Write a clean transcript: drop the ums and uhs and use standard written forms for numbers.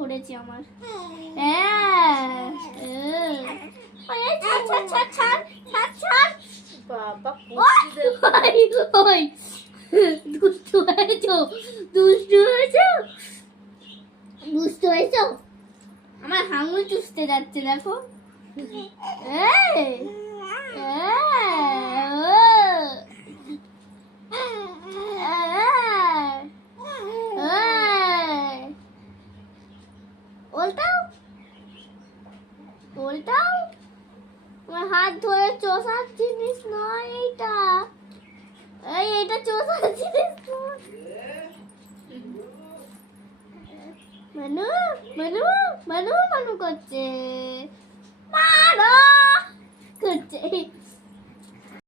ধরেছে আমার। হ্যাঁ ছাড় ছাড় ছাড় ছাড় ছাড় ছাড়। বাবা ওই দুষ্টু হয়েছো, দুষ্টু হয়েছো, দুষ্টু হয়েছো। আমার হাঙুল চুষতে যাচ্ছে দেখো। উল্টাও উল্টাও, আমার হাত ধরে চষার জিনিস নয় এইটা, এইটা চষার জিনিস নয়। মানু মানু মানু মানু করছে, মারো করছে।